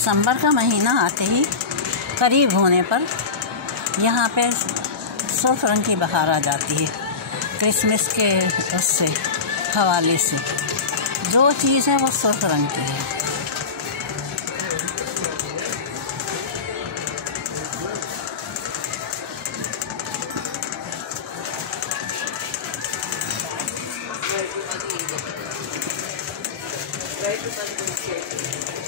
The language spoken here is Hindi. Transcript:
दिसंबर का महीना आते ही करीब होने पर यहाँ पे सुर्ख रंग की बहार आ जाती है। क्रिसमस के उससे हवाले से जो चीज़ है वो सुर्ख रंग की है। Right,